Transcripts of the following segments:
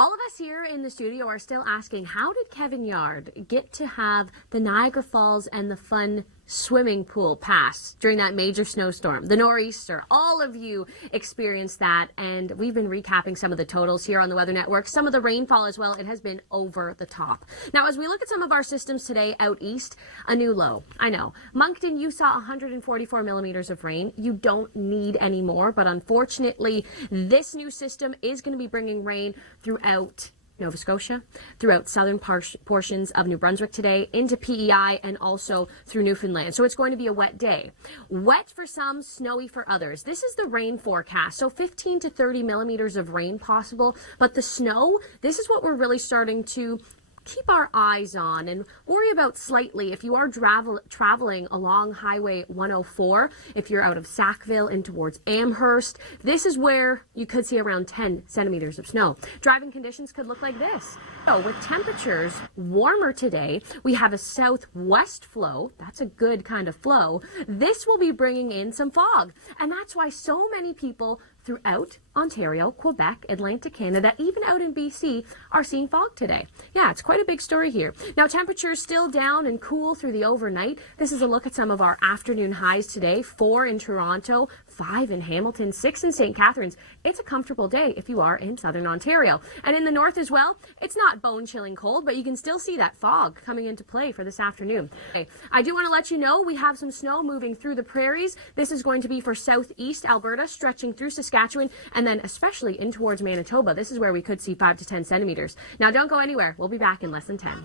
All of us here in the studio are still asking, how did Kevin Yard get to have the Niagara Falls and the fun swimming pool pass during that major snowstorm, the nor'easter? All of you experienced that, and we've been recapping some of the totals here on the Weather Network. Some of the rainfall as well. It has been over the top. Now, as we look at some of our systems today out east, a new low. I know. Moncton, you saw 144 millimeters of rain. You don't need any more, but unfortunately, this new system is going to be bringing rain throughout Nova Scotia, throughout southern portions of New Brunswick today, into PEI, and also through Newfoundland. So it's going to be a wet day. Wet for some, snowy for others. This is the rain forecast. So 15 to 30 millimeters of rain possible. But the snow, this is what we're really starting to keep our eyes on and worry about slightly if you are traveling along Highway 104, if you're out of Sackville and towards Amherst. This is where you could see around 10 centimeters of snow. Driving conditions could look like this. So with temperatures warmer today, we have a southwest flow. That's a good kind of flow. This will be bringing in some fog, and that's why so many people throughout Ontario, Quebec, Atlantic Canada, even out in BC, are seeing fog today. Yeah, it's quite a big story here. Now, temperatures still down and cool through the overnight. This is a look at some of our afternoon highs today. 4 in Toronto, 5 in Hamilton, 6 in St. Catharines. It's a comfortable day if you are in southern Ontario. And in the north as well, it's not bone-chilling cold, but you can still see that fog coming into play for this afternoon. Okay, I do want to let you know we have some snow moving through the prairies. This is going to be for southeast Alberta, stretching through Saskatchewan, and then especially in towards Manitoba. This is where we could see 5 to 10 centimeters. Now, don't go anywhere. We'll be back in less than 10.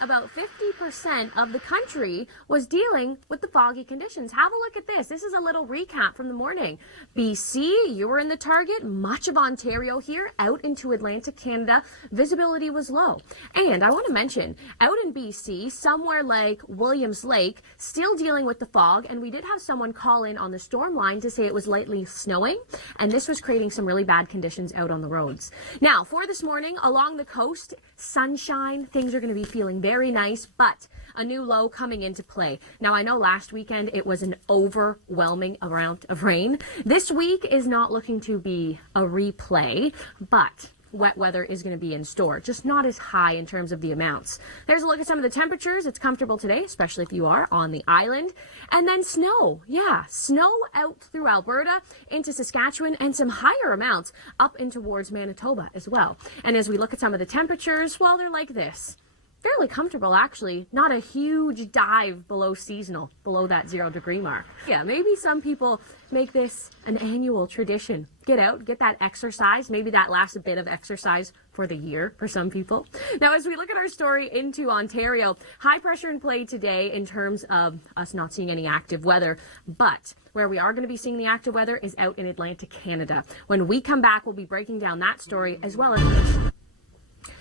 About 50% of the country was dealing with the foggy conditions. Have a look at this. This is a little recap from the morning. BC, you were in the target. Much of Ontario here, out into Atlantic Canada, visibility was low. And I want to mention, out in BC, somewhere like Williams Lake, still dealing with the fog, and we did have someone call in on the storm line to say it was lightly snowing, and this was creating some really bad conditions out on the roads. Now, for this morning, along the coast, sunshine, things are going to be feeling very nice, but a new low coming into play. Now, I know last weekend it was an overwhelming amount of rain. This week is not looking to be a replay, but wet weather is going to be in store, just not as high in terms of the amounts. There's a look at some of the temperatures. It's comfortable today, especially if you are on the island. And then snow. Yeah, snow out through Alberta into Saskatchewan, and some higher amounts up in towards Manitoba as well. And as we look at some of the temperatures, well, they're like this. Fairly comfortable, actually. Not a huge dive below seasonal, below that 0 degree mark. Yeah, maybe some people make this an annual tradition. Get out, get that exercise. Maybe that lasts a bit of exercise for the year for some people. Now, as we look at our story into Ontario, high pressure in play today in terms of us not seeing any active weather, but where we are going to be seeing the active weather is out in Atlantic Canada. When we come back, we'll be breaking down that story as well as...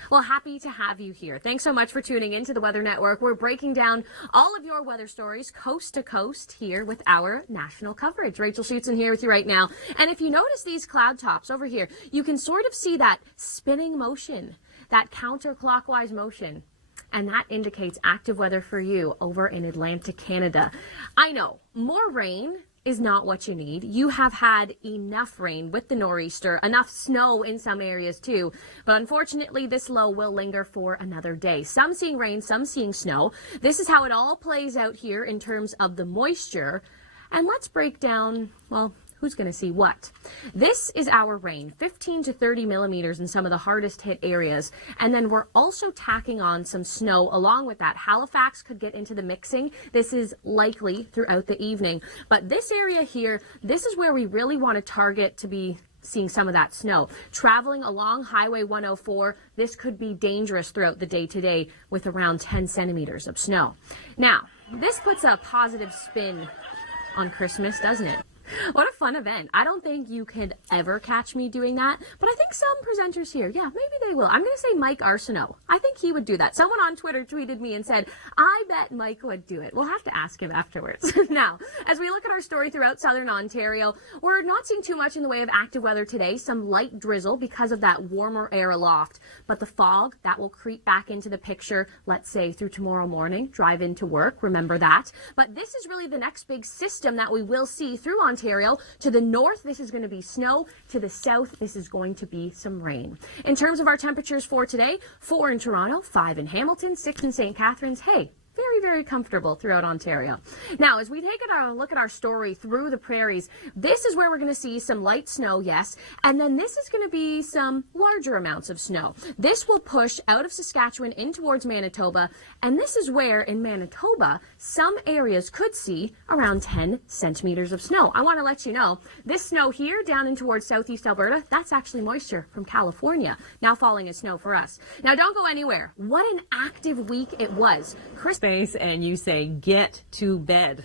Well, happy to have you here. Thanks so much for tuning into the Weather Network. We're breaking down all of your weather stories coast to coast here with our national coverage. Rachel Schoutsen here with you right now. And if you notice these cloud tops over here, you can sort of see that spinning motion, that counterclockwise motion. And that indicates active weather for you over in Atlantic Canada. I know, more rain is not what you need. You have had enough rain with the nor'easter, enough snow in some areas too, but unfortunately this low will linger for another day. Some seeing rain, some seeing snow. This is how it all plays out here in terms of the moisture. And let's break down, well, who's going to see what? This is our rain, 15 to 30 millimeters in some of the hardest hit areas. And then we're also tacking on some snow along with that. Halifax could get into the mixing. This is likely throughout the evening. But this area here, this is where we really want to target to be seeing some of that snow. Traveling along Highway 104, this could be dangerous throughout the day today with around 10 centimeters of snow. Now, this puts a positive spin on Christmas, doesn't it? What a fun event. I don't think you could ever catch me doing that, but I think some presenters here, yeah, maybe they will. I'm going to say Mike Arsenault. I think he would do that. Someone on Twitter tweeted me and said, I bet Mike would do it. We'll have to ask him afterwards. Now, as we look at our story throughout southern Ontario, we're not seeing too much in the way of active weather today. Some light drizzle because of that warmer air aloft, but the fog, that will creep back into the picture, let's say through tomorrow morning, drive into work, remember that. But this is really the next big system that we will see through Ontario Ontario. To the north, this is going to be snow. To the south, this is going to be some rain. In terms of our temperatures for today, 4 in Toronto, 5 in Hamilton, 6 in St. Catharines. Hey, very, very comfortable throughout Ontario. Now, as we take a look at our story through the prairies, this is where we're going to see some light snow, yes, and then this is going to be some larger amounts of snow. This will push out of Saskatchewan in towards Manitoba, and this is where in Manitoba, some areas could see around 10 centimeters of snow. I want to let you know, this snow here down in towards southeast Alberta, that's actually moisture from California, now falling as snow for us. Now, don't go anywhere. What an active week it was. Space and you say get to bed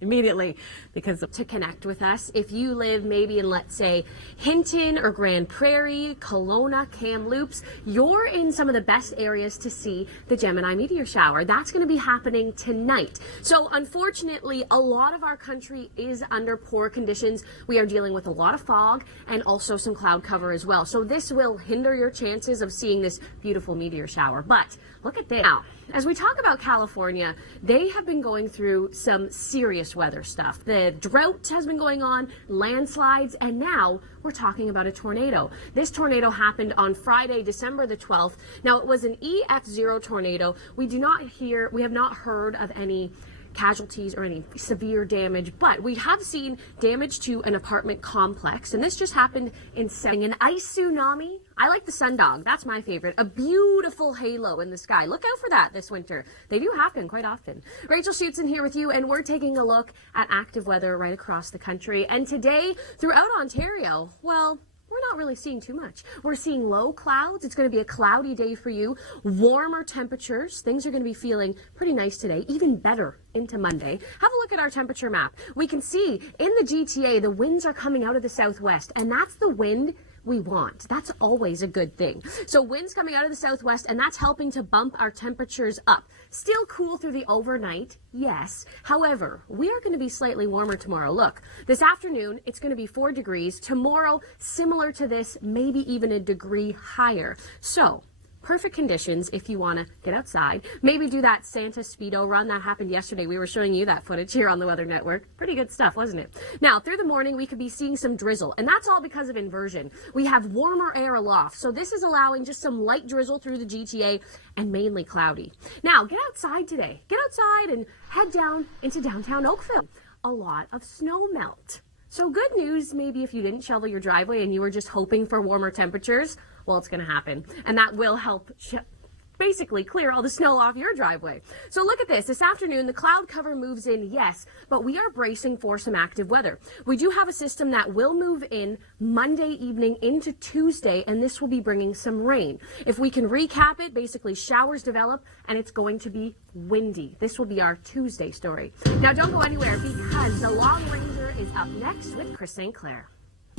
immediately, because to connect with us, if you live maybe in, let's say, Hinton or Grand Prairie, Kelowna, Kamloops, you're in some of the best areas to see the Gemini meteor shower. That's going to be happening tonight. So unfortunately, a lot of our country is under poor conditions. We are dealing with a lot of fog and also some cloud cover as well. So this will hinder your chances of seeing this beautiful meteor shower. But look at this. Now, as we talk about California, they have been going through some serious weather stuff. The drought has been going on, landslides, and now we're talking about a tornado. This tornado happened on Friday, December the 12th. Now, it was an EF0 tornado. We have not heard of any casualties or any severe damage, but we have seen damage to an apartment complex, and this just happened in an ice tsunami. I like the sundog. That's my favorite. A beautiful halo in the sky. Look out for that this winter. They do happen quite often. Rachel Schoutsen here with you, and we're taking a look at active weather right across the country. And today, throughout Ontario, well, we're not really seeing too much. We're seeing low clouds. It's going to be a cloudy day for you. Warmer temperatures. Things are going to be feeling pretty nice today, even better into Monday. Have a look at our temperature map. We can see in the GTA, the winds are coming out of the southwest, and that's the wind we want. That's always a good thing. So winds coming out of the southwest, and that's helping to bump our temperatures up. Still cool through the overnight, yes. However, we are going to be slightly warmer tomorrow. Look, this afternoon, it's going to be 4 degrees. Tomorrow, similar to this, maybe even a degree higher. So perfect conditions if you want to get outside. Maybe do that Santa Speedo run that happened yesterday. We were showing you that footage here on the Weather Network. Pretty good stuff, wasn't it? Now, through the morning, we could be seeing some drizzle, and that's all because of inversion. We have warmer air aloft, so this is allowing just some light drizzle through the GTA and mainly cloudy. Now, get outside today. Get outside and head down into downtown Oakville. A lot of snow melt. So good news, maybe if you didn't shovel your driveway and you were just hoping for warmer temperatures, well, it's going to happen. And that will help basically clear all the snow off your driveway. So look at this. This afternoon, the cloud cover moves in, yes, but we are bracing for some active weather. We do have a system that will move in Monday evening into Tuesday, and this will be bringing some rain. If we can recap it, basically showers develop, and it's going to be windy. This will be our Tuesday story. Now, don't go anywhere because the Long Ranger is up next with Chris St. Clair.